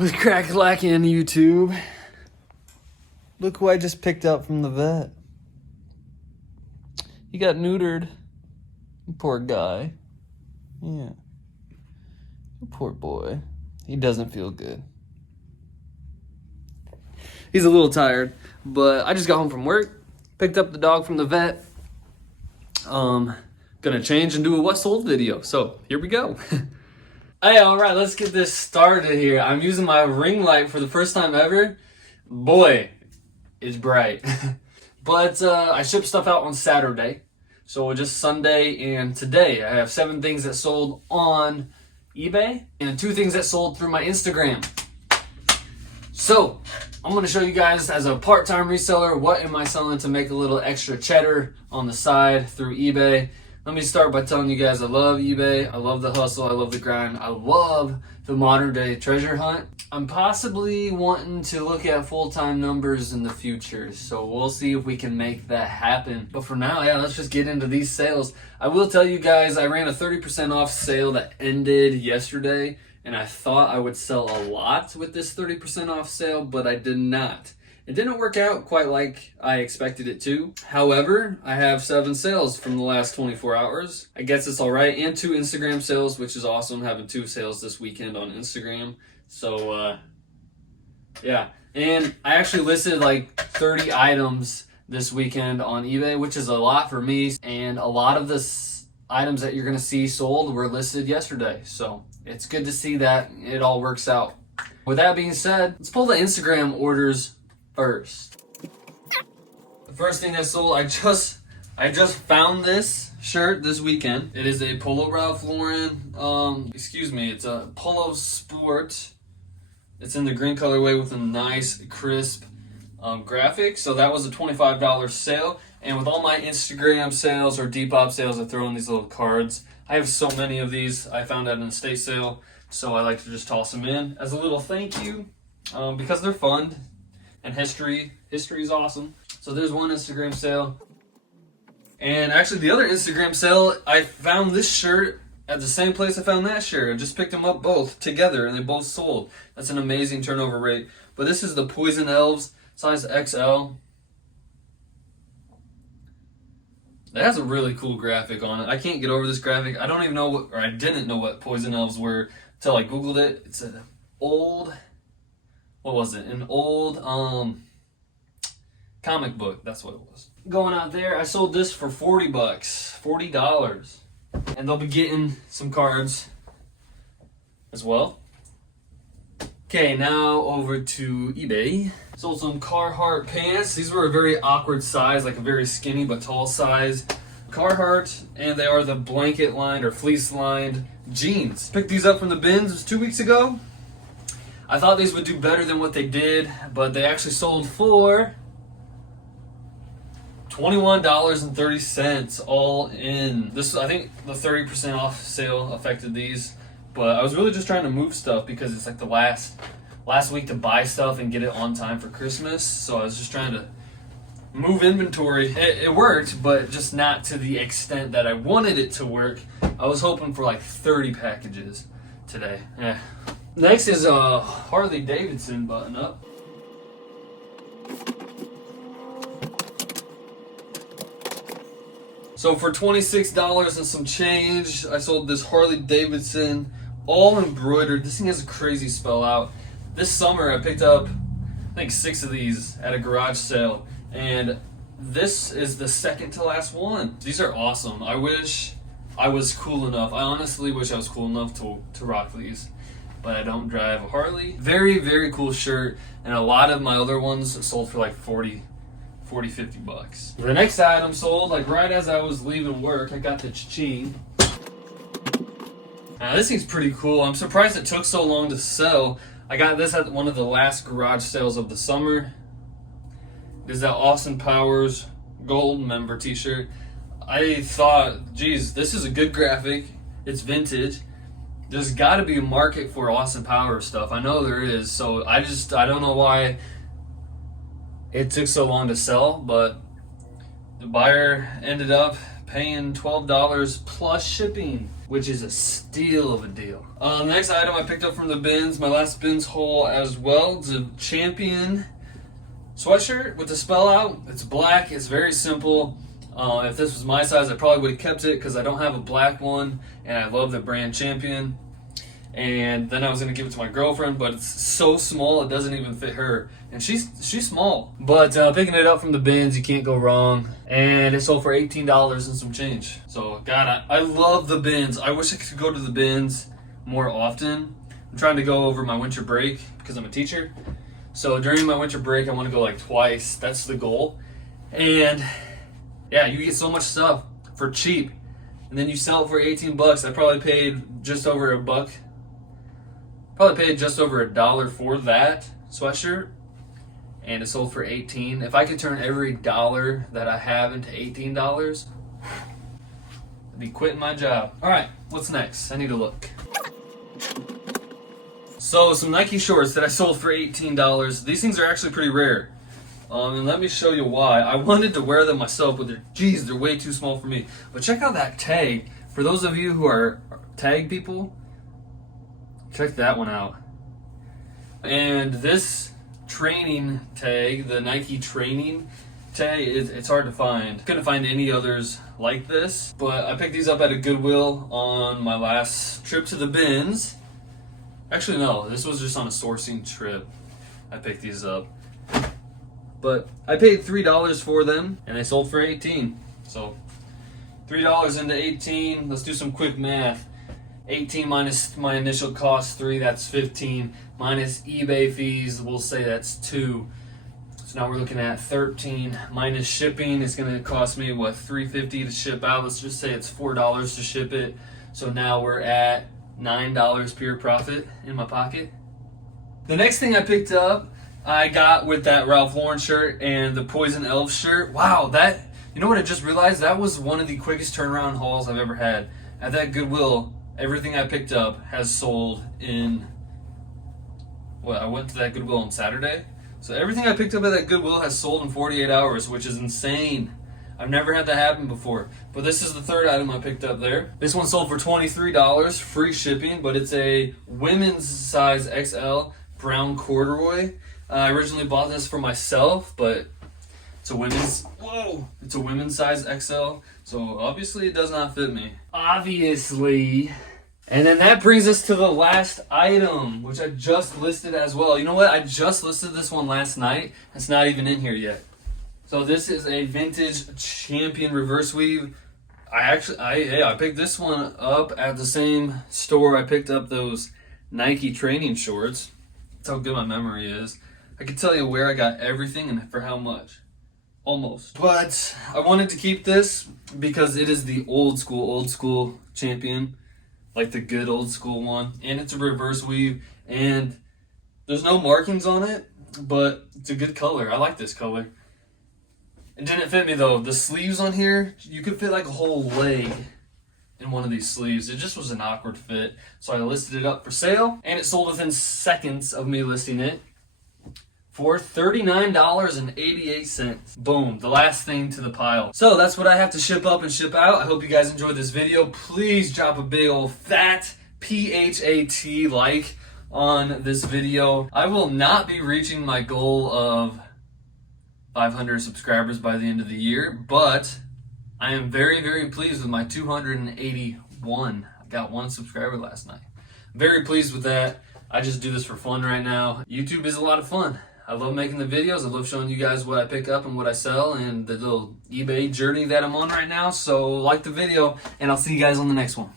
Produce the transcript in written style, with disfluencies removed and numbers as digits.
Who's crack-lacking YouTube? Look who I just picked up from the vet. He got neutered. Poor guy. Yeah. Poor boy. He doesn't feel good. He's a little tired, but I just got home from work, picked up the dog from the vet. Gonna change and do a what sold video. So here we go. Hey, all right, let's get this started here. I'm using my ring light for the first time ever. Boy, it's bright. But I shipped stuff out on Saturday. So just Sunday and today. I have 7 things that sold on eBay and 2 things that sold through my Instagram. So I'm going to show you guys, as a part-time reseller, what am I selling to make a little extra cheddar on the side through eBay. Let me start by telling you guys I love eBay. I love the hustle. I love the grind. I love the modern day treasure hunt. I'm possibly wanting to look at full-time numbers in the future, so we'll see if we can make that happen. But for now, yeah, let's just get into these sales. I will tell you guys, I ran a 30% off sale that ended yesterday, and I thought I would sell a lot with this 30% off sale, but I did not. It didn't work out quite like I expected it to. However, I have 7 sales from the last 24 hours. I guess it's all right. And 2 Instagram sales, which is awesome, having 2 sales this weekend on Instagram. So, yeah. And I actually listed like 30 items this weekend on eBay, which is a lot for me. And a lot of the items that you're going to see sold were listed yesterday. So it's good to see that it all works out. With that being said, let's pull the Instagram orders first. The first thing that sold, I just found this shirt this weekend. It is a Polo Ralph Lauren, it's a Polo Sport. It's in the green colorway with a nice crisp graphic. So that was a $25 sale. And with all my Instagram sales or Depop sales, I throw in these little cards. I have so many of these. I found at an estate sale, so I like to just toss them in as a little thank you because they're fun. And history is awesome. So there's one Instagram sale. And actually the other Instagram sale, I found this shirt at the same place I found that shirt. I just picked them up both together and they both sold. That's an amazing turnover rate. But this is the Poison Elves, size XL. It has a really cool graphic on it. I can't get over this graphic. I don't even know I didn't know what Poison Elves were until I Googled it. It's an old... What was it? An old comic book. That's what it was. Going out there, I sold this for $40. $40. And they'll be getting some cards as well. Okay, now over to eBay. Sold some Carhartt pants. These were a very awkward size, like a very skinny but tall size. Carhartt, and they are the blanket lined or fleece lined jeans. Picked these up from the bins. It was 2 weeks ago. I thought these would do better than what they did, but they actually sold for $21.30 all in. This, I think the 30% off sale affected these, but I was really just trying to move stuff because it's like the last week to buy stuff and get it on time for Christmas. So I was just trying to move inventory. It worked, but just not to the extent that I wanted it to work. I was hoping for like 30 packages today. Yeah. Next is a Harley Davidson button up. So for $26 and some change, I sold this Harley Davidson, all embroidered. This thing has a crazy spell out. This summer I picked up, I think 6 of these at a garage sale, and this is the second to last one. These are awesome. I wish I was cool enough. I honestly wish I was cool enough to rock these. But I don't drive a Harley. Very, very cool shirt. And a lot of my other ones sold for like 40, 50 bucks. The next item sold, like right as I was leaving work, I got the cha-ching. Now this thing's pretty cool. I'm surprised it took so long to sell. I got this at one of the last garage sales of the summer. It is that Austin Powers Gold member t-shirt. I thought, geez, this is a good graphic. It's vintage. There's got to be a market for Austin Powers stuff. I know there is, so I don't know why it took so long to sell, but the buyer ended up paying $12 plus shipping. which is a steal of a deal. The next item I picked up from the bins, my last bins haul as well. It's a Champion sweatshirt with the spell out. It's black. It's very simple. If this was my size, I probably would have kept it because I don't have a black one, and I love the brand Champion. And then I was gonna give it to my girlfriend, but it's so small it doesn't even fit her, and she's small. But picking it up from the bins, you can't go wrong. And it sold for $18 and some change. So God, I love the bins. I wish I could go to the bins more often. I'm trying to go over my winter break because I'm a teacher. So during my winter break, I want to go like twice. That's the goal. And yeah, you get so much stuff for cheap, and then you sell it for 18 bucks. I probably paid just over $1. Probably paid just over $1 for that sweatshirt, and it sold for 18. If I could turn every dollar that I have into $18, I'd be quitting my job. All right, what's next? I need to look. So some Nike shorts that I sold for $18. These things are actually pretty rare. And let me show you why. I wanted to wear them myself, but they're way too small for me. But check out that tag. For those of you who are tag people, check that one out. And this training tag, the Nike training tag, it's hard to find. Couldn't find any others like this, but I picked these up at a Goodwill on my last trip to the bins. Actually, no, this was just on a sourcing trip. I picked these up. But I paid $3 for them, and they sold for 18. So $3 into 18, let's do some quick math. 18 minus my initial cost, 3, that's 15. Minus eBay fees, we'll say that's 2. So now we're looking at 13. Minus shipping, it's gonna cost me, what, $3.50 to ship out. Let's just say it's $4 to ship it. So now we're at $9 pure profit in my pocket. The next thing I picked up, I got with that Ralph Lauren shirt and the Poison Elf shirt. Wow, you know what I just realized? That was one of the quickest turnaround hauls I've ever had. At that Goodwill, everything I picked up has sold in, I went to that Goodwill on Saturday. So everything I picked up at that Goodwill has sold in 48 hours, which is insane. I've never had that happen before. But this is the third item I picked up there. This one sold for $23, free shipping, but it's a women's size XL brown corduroy. I originally bought this for myself, but it's a women's size XL, so obviously it does not fit me. Obviously. And then that brings us to the last item, which I just listed as well. You know what? I just listed this one last night. It's not even in here yet. So this is a vintage Champion reverse weave. I picked this one up at the same store I picked up those Nike training shorts. That's how good my memory is. I can tell you where I got everything and for how much. Almost. But I wanted to keep this because it is the old school Champion. Like the good old school one. And it's a reverse weave. And there's no markings on it, but it's a good color. I like this color. It didn't fit me though. The sleeves on here, you could fit like a whole leg in one of these sleeves. It just was an awkward fit. So I listed it up for sale. And it sold within seconds of me listing it. For $39.88. Boom, the last thing to the pile. So that's what I have to ship up and ship out. I hope you guys enjoyed this video. Please drop a big old fat PHAT like on this video. I will not be reaching my goal of 500 subscribers by the end of the year, but I am very, very pleased with my 281. I got 1 subscriber last night. Very pleased with that. I just do this for fun right now. YouTube is a lot of fun. I love making the videos. I love showing you guys what I pick up and what I sell and the little eBay journey that I'm on right now. So like the video, and I'll see you guys on the next one.